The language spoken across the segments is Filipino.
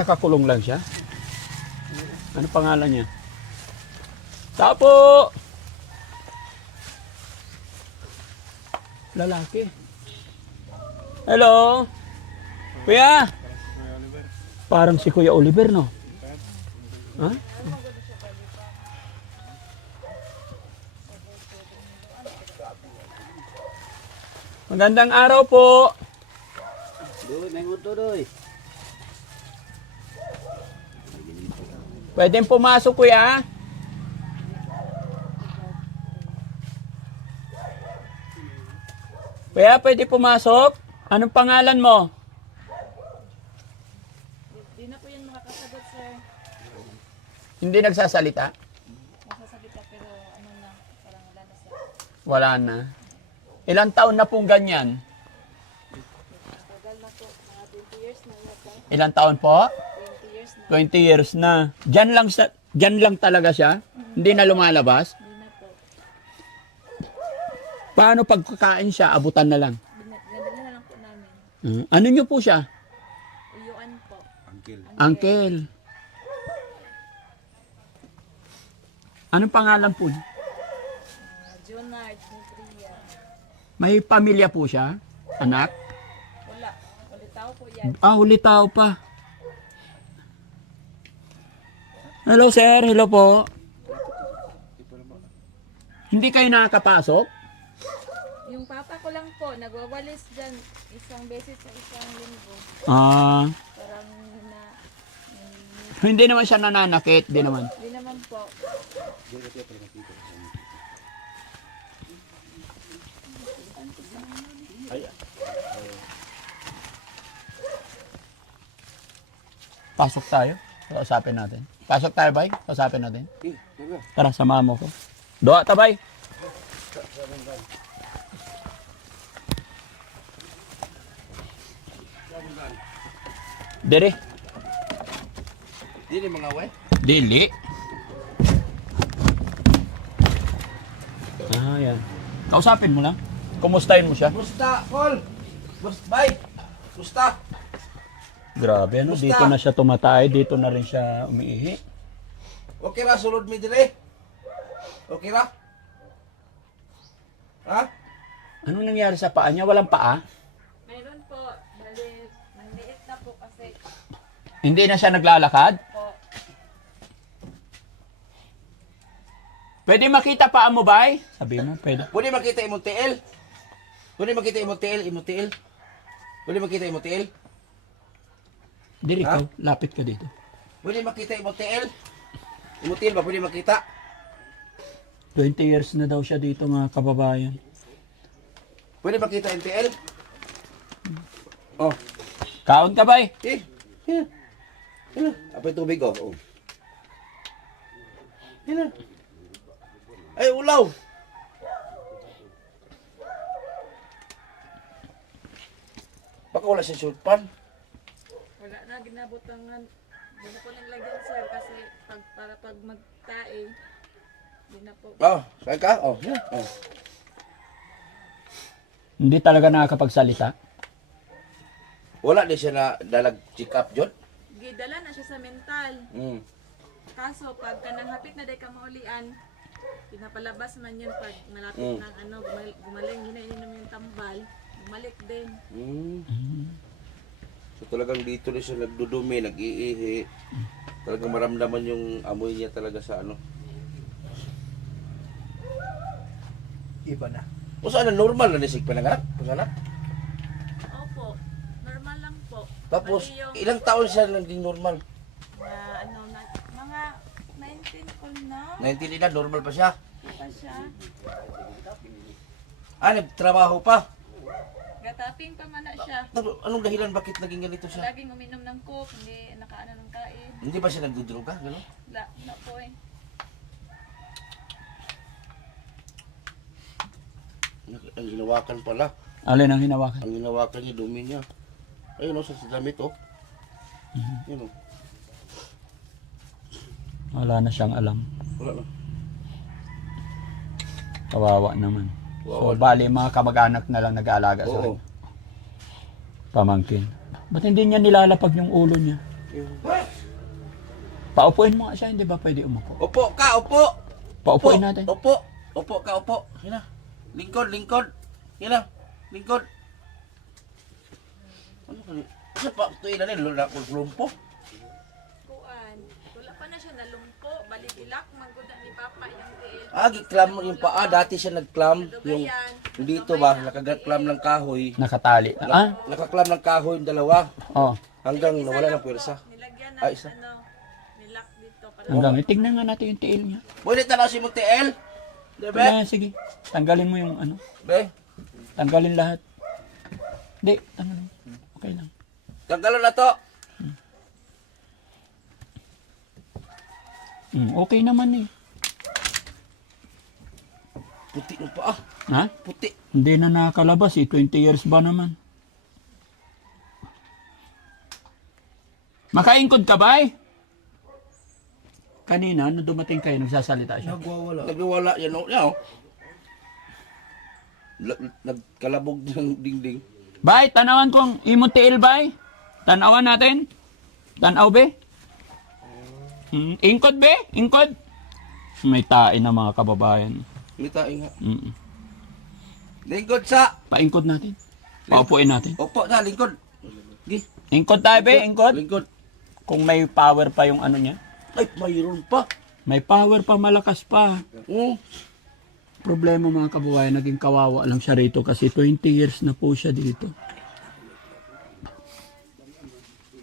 Nakakulong lang siya. Ano pangalan niya? Tapo! Lalaki. Hello? Kuya? Parang si Kuya Oliver, no? Ha? Magandang araw po. Doy, may nguto doy. Pwedeng pumasok, kuya? Kuya, pwede pumasok? Anong pangalan mo? Hindi na po yan makakasagot, sir. Hindi nagsasalita? Nakasagot pero ano na, parang wala na, sir. Wala na. Ilang taon na pong ganyan? Tagal na po, mga 20 years na yata. Ilang taon po? 20 years na. 20 years na. Diyan lang talaga siya? Hindi na lumalabas? Hindi na po. Paano pagkakain siya, abutan na lang? Nadala na lang po namin. Ano nyo po siya? Uyuan po. Uncle. Anong pangalan po niya? Junard, Nutria. May pamilya po siya? Anak? Wala. Ulit tao po yan. Huli tao pa. Hello sir, hello po. Hindi kayo nakakapasok? Yung papa ko lang po, nagwawalis dyan isang beses sa isang linggo. Parang na... Hindi naman siya nananakit, di naman. Hindi naman po. Pasok tayo, kausapin natin. Pasok tayo, bay, kausapin natin. Tara, samahan mo ko. Doa ta, bay. Dere. Dili mga way. Dili. Yan. Kausapin mo lang. Kumustahin mo siya. Musta, Col? Bye. Musta? Grabe, ano? Kumusta? Dito na siya tumatay. Dito na rin siya umiihi. Okay ra sulod mi dire. Okay ra? Ha? Anong nangyari sa paa niya? Walang paa? Mayroon po. Bali, manliit na po kasi Hindi na siya naglalakad? po. Pwede makita paa mo, bay? Sabi mo, pwede. Pwede makita imong tiil? Pwede makita imong tiil? Pwede makita imong tiil? Diri Ha? ka, lapit ka dito. Pwede makita imong tiil? Imong tiil ba pwede makita? 20 years na daw siya dito, mga kababayan. Pwede makita imong tiil? Oh, Kaon ka, bay? Yan. Yan. Apay tubig oh. Oh. Yan. Ay, ulaw. Baka wala siya sulpan. Wala na, ginabutangan. Hindi na po nilagyan, sir, kasi para pag magtae, hindi na po. Oh, saan ka? Oh, yan. Oh. Hindi talaga nakakapagsalita. Wala din siya na dalag check up, John. Gidala na siya sa mental. Mm. Kaso, pag kanang hapit na day ka maulian, pinapalabas man yun pag malapit Mm. ng ano, gumaling, ginainom yung tambal, bumalik din. Mm. So talagang dito rin siya nagdudumi, nag-iihi. Talagang maramdaman yung amoy niya talaga sa ano. Iba na. O saan na normal na nisig pananganak? Pasanak? Opo, normal lang po. Tapos, Bali yung, ilang taon siya naging normal? ano, mga 19 ko na, 19 na, normal pa siya. pa siya. Ah, nagtrabaho pa. Gataping pa man na siya. Anong dahilan bakit naging ganito siya? Laging uminom ng coke, hindi nakaano ng kain. Hindi ba siya nagdudruga? Gano'n? Wala, na po eh. Ang hinawakan pala. Alin ang hinawakan? Ang hinawakan niya, dumi niya. Ayun o, sa damit o. Yun o. Wala na siyang alam. Wala na. Kawawa naman. So, Kawawa. bali, mga kamag-anak na lang nag-aalaga sa Oo. kanya. Pamangkin. Ba't hindi niya nilalapag yung ulo niya? Paupuin mo nga siya, hindi ba pwede umupo? Upo ka, upo. Paupuin natin. Upo. Upo ka, upo. Yan na. Lingkod, lingkod. Yan na. Lingkod. Ano ka? Ano pa? Ito ilan eh. Lumpo. Kuan. Wala pa na siya nalumpo. Balibilak. Magkuda ni Papa yung tiil. Giklam yung paa. Dati siya nagklam. Yung dito ba, nakagaklam ng kahoy. Nakatali. Nakaklam ng kahoy yung dalawa. Oh. Hanggang nawala ng pwersa. Nilagyan Ay, ng isa. nilak dito. Para Hanggang, tingnan nga natin yung tiil niya. Pwede tanaw si mong TL? Be? Wala, sige. Tanggalin mo yung ano. Be? Tanggalin lahat. Hindi, tanggalin. Okay lang. Tanggalan na to. Okay naman eh. Puti ng paa. Ha? Puti. Hindi na nakakalabas eh. 20 years ba naman? Makaingkod ka ba eh? Kanina, nung dumating kayo, nagsasalita siya. Nagwawala. Nagwawala yan o. Yan o. Nagkalabog ng dingding. Bay, tanawan kong imong tiil bay. Tanawan natin. Tanaw be. Ingkod be, ingkod. May tae na mga kababayan. Litain nga. Mm. Lingkod sa. Paingkod natin. Paupuin natin. Opo sa lingkod. Gi. Ingkod tayo be, ingkod. Lingkod. Kung may power pa yung ano niya. Ay, mayroon pa. May power pa, malakas pa. Oh. Problema mga kababayan, naging kawawa lang siya rito kasi 20 years na po siya dito.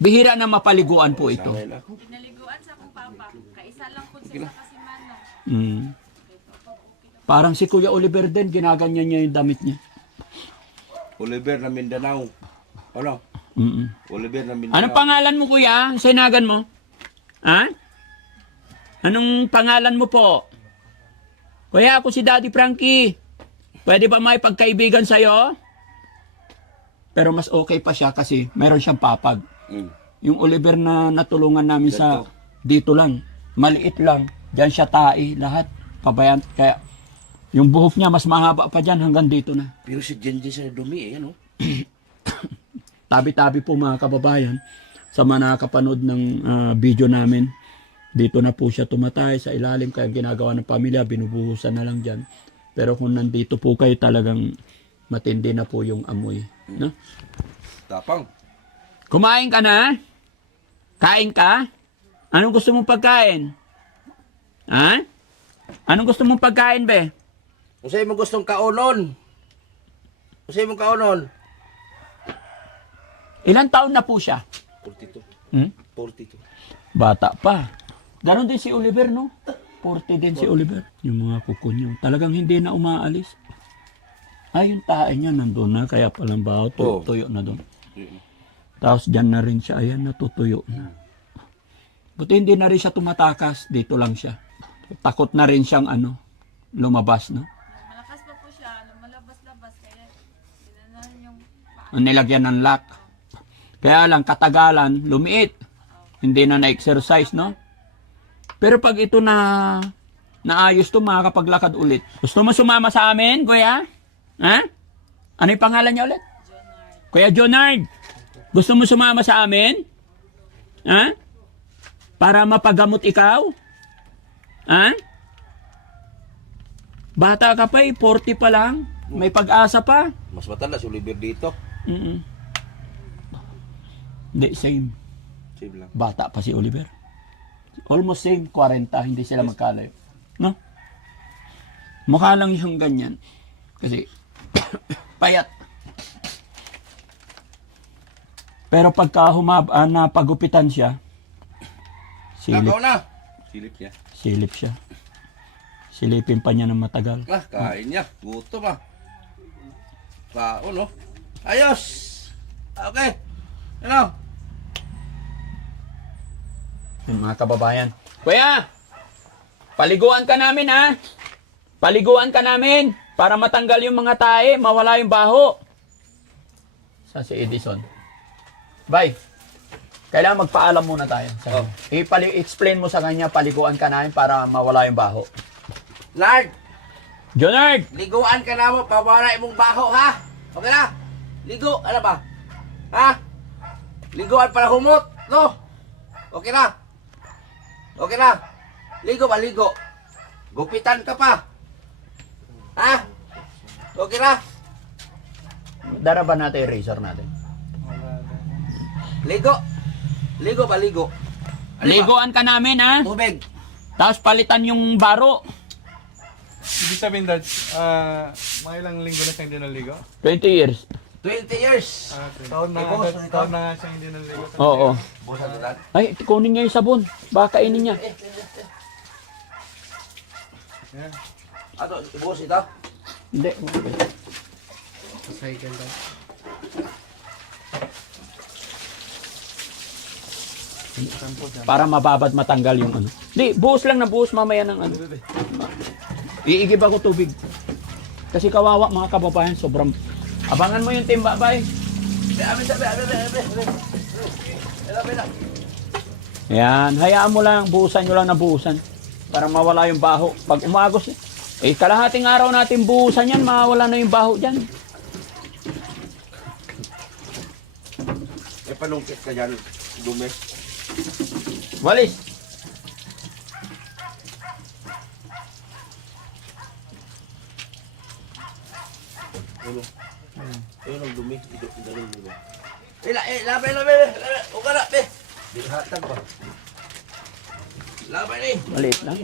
Bihira na mapaliguan po ito. pinaliguan sa akong Papa. Kaisa lang po sila kasi manong. Mm. Parang si Kuya Oliver din, ginaganyan niya yung damit niya. Oliver na Mindanao. Ano? Mm-mm. Oliver na Mindanao. Anong pangalan mo kuya? Sinagan mo? Ha? Anong pangalan mo po? Kuya, ako si Daddy Frankie. Pwede ba may pagkaibigan sa'yo? Pero mas okay pa siya kasi meron siyang papag. Mm. Yung Oliver na natulungan namin sa dito lang. Maliit lang. Diyan siya tae, lahat. Pabayan. Kaya yung buhok niya mas mahaba pa dyan hanggang dito na. Pero si Jenji sa dumi eh. Ano? Tabi-tabi po mga kababayan sa mga nakakapanood ng video namin. Dito na po siya tumatay sa ilalim kaya ginagawa ng pamilya, binubuhusan na lang dyan. Pero kung nandito po kayo talagang matindi na po yung amoy. No? Tapang. Kumain ka na? Kain ka? Anong gusto mong pagkain? Ha? Anong gusto mong pagkain, be? Kung sa'yo mo gustong kaunon. Kung sa'yo mong kaunon. Ilang taon na po siya? 42. Hmm? 42. Bata pa. Ganon din si Oliver, no? 40 din si Oliver. Yung mga kuko niyo. Talagang hindi na umaalis. Ay, yung tae niya nandun na. Kaya palang baho, tuyo na doon. Tapos dyan na rin siya. Ayan, natutuyo na. Buti hindi na rin siya tumatakas. Dito lang siya. Takot na rin siyang lumabas, no? Malakas pa po siya. Lumalabas-labas. Kaya sinanan yung Nilagyan ng lock. Kaya lang, katagalan, lumiit. Hindi na na-exercise, no? Pero pag ito na naayos to, makakapaglakad ulit. Gusto mo sumama sa amin, kuya? Ha? Ano yung pangalan niya ulit? Jonard. Kuya Jonard. Gusto mo sumama sa amin? Ha? Para mapagamot ikaw? Ha? Bata ka pa eh, 40 pa lang. May pag-asa pa. Mas matanda si Oliver dito. Mm-mm. Hindi, same. Save lang. Bata pa si Oliver. Almost same, 40, hindi sila magkalayo. No? Mukha lang yung ganyan. Kasi, payat. Pero pagka napagupitan siya, Nakaw na. Silip niya. silip siya. Silipin pa niya ng matagal. Kain niya. Gutom ah. Kao no. Ayos. Okay. Ano? Yung mga kababayan. Kuya! Paliguan ka namin ha! Paliguan ka namin! Para matanggal yung mga tae, mawala yung baho. Sa si Edison. Bye! Kailangan magpaalam muna tayo. I-explain mo sa kanya, paliguan ka namin para mawala yung baho. Nard! Jonard! Liguan ka na mo. Pawala imong baho ha. Okay na? Ligo. Ano ba? Ha? Liguan para humot. No? Okay na? Okay na? Ligo ba, ligo? Gupitan ka pa. Ha? Okay na? Dara ba natin yung razor natin? Ligo. Ligo ba, ligo? Ano ba? Ligoan ka namin, ha? Tubig. Tapos palitan yung baro. Ibig sabihin, Dad, mga ilang linggo na siya hindi naligo? 20 years. 20 years. Taon na, May boss, Dad, ikaw? taon na nga siya hindi naligo. Oo. Busan mo lang. Ay, kunin niya yung sabon. Baka kainin niya. Yan. Ato, ibuhos ito. Hindi. Cycle, Dad. Para mababad matanggal yung ano. Hindi, buhos lang na buhos mamaya ng ano. Iigib ako tubig. Kasi kawawa mga kababayan, sobrang... Abangan mo yung timba, bay. Yan, hayaan mo lang, buhusan nyo lang na buhusan. Para mawala yung baho. Pag umagos, kalahating araw natin buhusan yan, mawala na yung baho dyan. May panungkit ka dyan. Dumi. Walis. Ano? Ayun ang dumi. Idalong mo. Laban. Uka na, be. Dihatag ba? Laban eh. Maliit lang.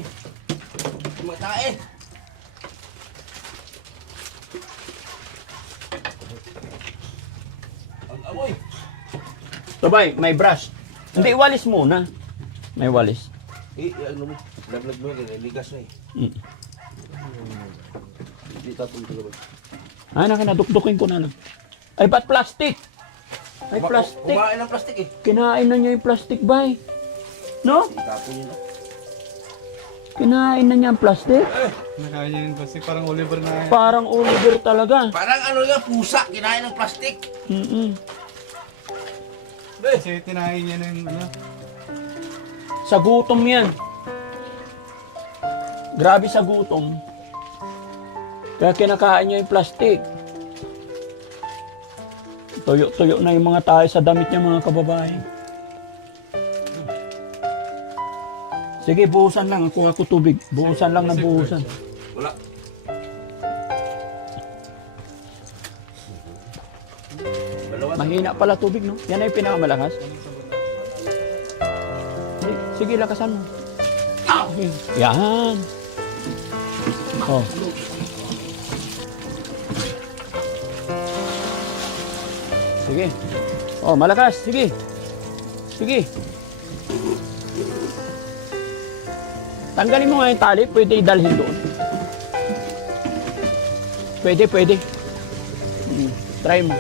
Matae. Ang amoy. Sabay, may brush. Hindi, walis muna. May walis. Ano mo? Laglag mo yan. Ligas na eh. Mm. Hindi tapon ko naman. Ah, nakinadukdukin ko na lang. Ay, ba't plastic? Ay, plastic. Kumain ng plastic eh. Kinain na niya yung plastic, bay. No? Itapon yun. Kinain na niya ang plastic. Nakain niya yun kasi parang Oliver na yan. Parang Oliver talaga. Parang ano nga, pusa. Kinain ng plastic. Mm-mm. Kasi tinahin niya na yung ano. Sa gutom yan. Grabe sa gutom. Kaya kinakain niya yung plastic. Tuyo-tuyo na yung mga tayo sa damit niya, mga kababayan. Sige, buhusan lang. Kuha ko tubig. Buhusan lang ng buhusan. Wala. Dalawa. Mahina pala tubig, no? Yan ay pinakamalakas. Sige, lakasan mo. Okay. Yan. Oh. Sige. Oh, malakas. Sige. Sige. Tanggalin mo nga yung tali. Pwede idalhin doon. Pwede. Try mo.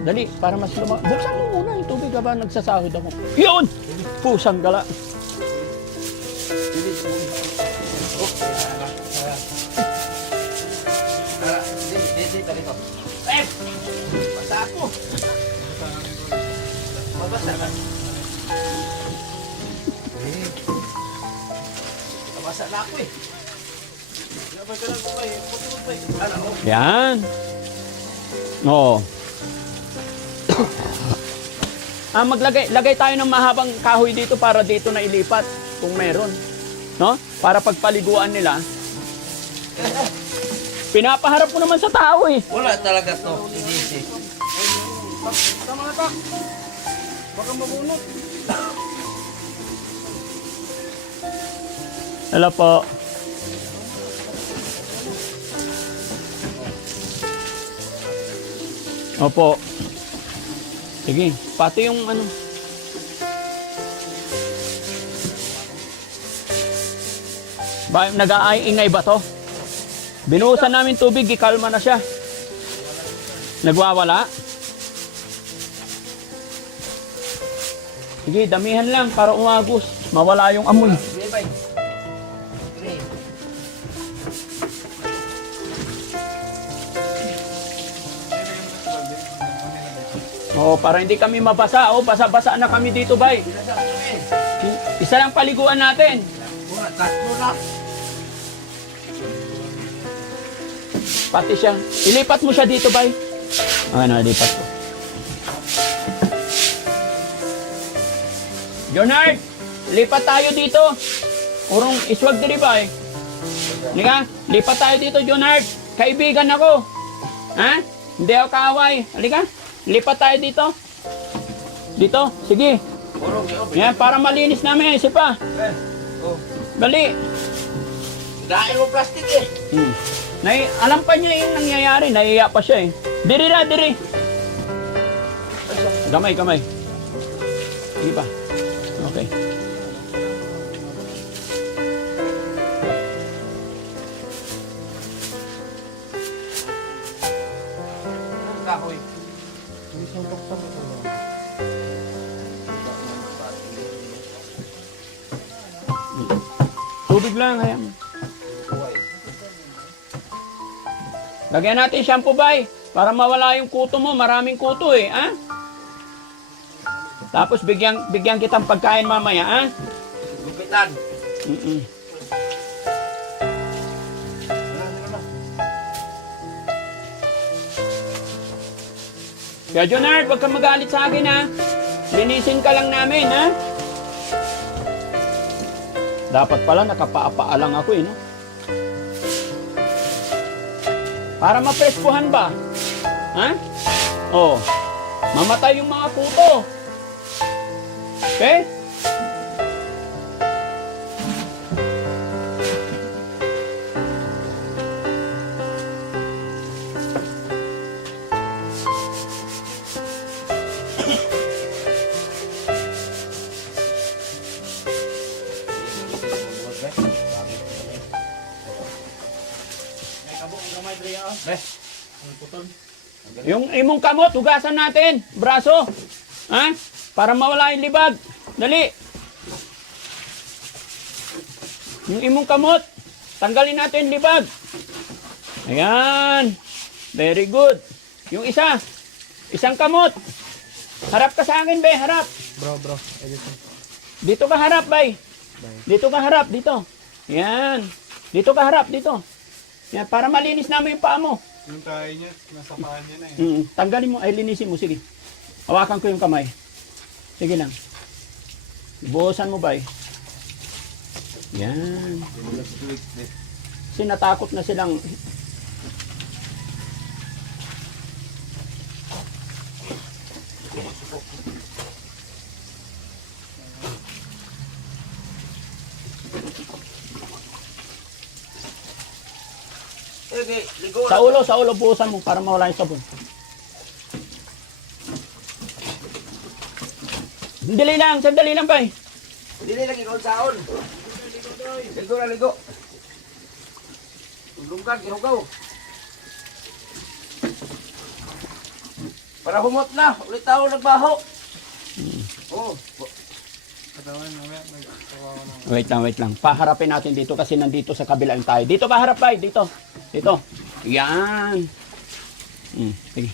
Dali, para mas buksan mo muna yung tubig habang nagsasahod ako. Yun! Pusang gala. Dito. Eh! Basa ako. Mabasa ka. Mabasa na ako eh. Nabasa na ako eh. Ano? Yan. Oo. Lagay tayo ng mahabang kahoy dito para dito na ilipat kung meron. No? Para pagpaliguan nila. Pinapaharap mo naman sa tao eh. Wala talaga to. Hindi. Tama na pa. Baka mabunot. Hello po. Opo. Sige, pati yung ano. Ba, nag-aingay ba to? Binuhusan namin tubig, ikalma na siya. Nagwawala. Sige, damihan lang para umagos. Mawala yung amoy. Bye. Oo, para hindi kami mabasa. Oh, basa-basa na kami dito, bay. Isa lang paliguan natin. Wala, tatlo na. Pati siya. Ilipat mo siya dito, bay. Ano, ilipat ko. Jonard, lipat tayo dito. Urong iswag diri ba eh. Halika, lipat tayo dito, Jonard. Kaibigan ako. Ha? Hindi ako kaaway. Halika, lipat tayo dito. Dito, sige. Purong, Yan, para malinis namin. Isa pa. Oh. Dali. Dahil mo plastic eh. Alam pa niya yung nangyayari. Naiiya pa siya eh. Diri ra, diri. Gamay, gamay. Sige pa. Okay. Kahoy. Tubig lang, ayan. Lagyan natin shampoo, bay. Para mawala yung kuto mo. Maraming kuto eh, ha? Tapos bigyan kitang pagkain mamaya, ha? Lupitan. Mm-mm. Kaya Jonard, huwag kang magalit sa akin, ha? Linisin ka lang namin, ha? Dapat pala nakapaa lang ako, eh, no? Para maprespuhan ba? Ha? Oh. Mamatay yung mga kuto. Okay? Yung imong kamot, hugasan natin. Braso. Ha? Para mawala yung libag. Dali. Yung imong kamot, tanggalin natin yung libag. Ayan. Very good. Yung isang kamot. Harap ka sa akin, be. Harap. Bro, editing. Dito ka harap, bay. Dito ka harap, dito. Yan. Dito ka harap, dito. Yan, para malinis namin yung paa mo. Yung tayo niya, nasa paa niya na eh. Tanggalin mo, ay linisin mo, sige. Hawakan ko yung kamay. Sige lang. Buhusan mo, bay. Yan. Kasi natakot na silang... Okay, ligo. Sa ulo, buhusan mo para mawala yung sabon. Sandali lang, bay. Dili lagi kau saon. Ligo na ligo. Lungkan kinugaw. Para humot na, ulit tao nagbaho. Oh, Katawan, mamaya, nagkawawa na. Wait lang. Paharapin natin dito kasi nandito sa kabilang tayo. Dito ka harap, bay. Dito. Yan. Sige.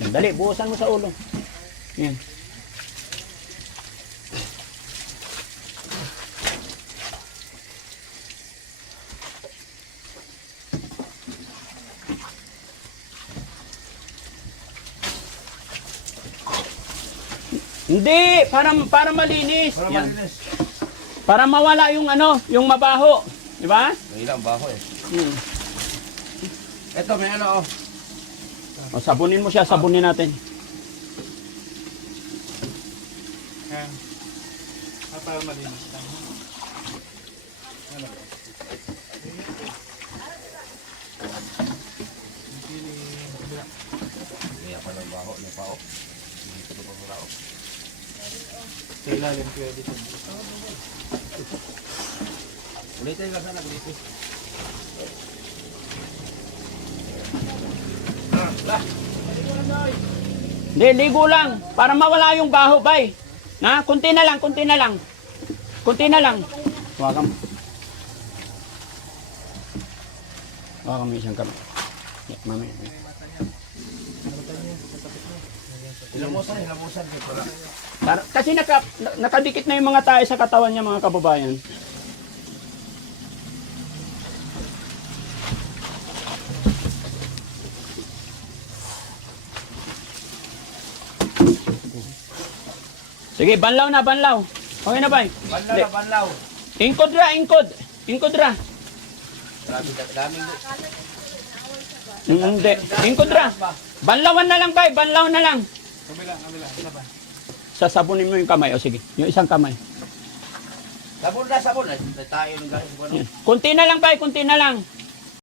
Yan, dali, buhusan mo sa ulo. Yan. Hindi, para malinis. para Yan. malinis. Para mawala yung yung mabaho. Di ba? Mahila ang baho eh. Ito may ano oh. O, sabunin mo siya, sabunin natin. Yan. Para malinis lang. Kaya pa ng baho, ng pao. Dito pa mula oh. Sa ilalim ko dito. Ulitin ka sana dito. Hindi, ligo lang. Para mawala yung baho, bay. Na, kunti na lang. Kunti na lang. Hawakan mo. Hawakan mo isang kamay. Mamaya. Ilamusan. Kasi nakadikit na yung mga tayo sa katawan niya, mga kababayan. Sige, banlaw na, banlaw. Okay na, bay? Banlaw na, banlaw. Ingkod ra, ingkod. Ingkod ra. Daming Hindi. Ingkod ra. Banlawan na lang, bay. Banlaw na lang. Kabila. Sasabunin mo yung kamay. O sige, yung isang kamay. sabon na. Tayo ng galing. Yan. Kunti na lang, bay. Kunti na lang.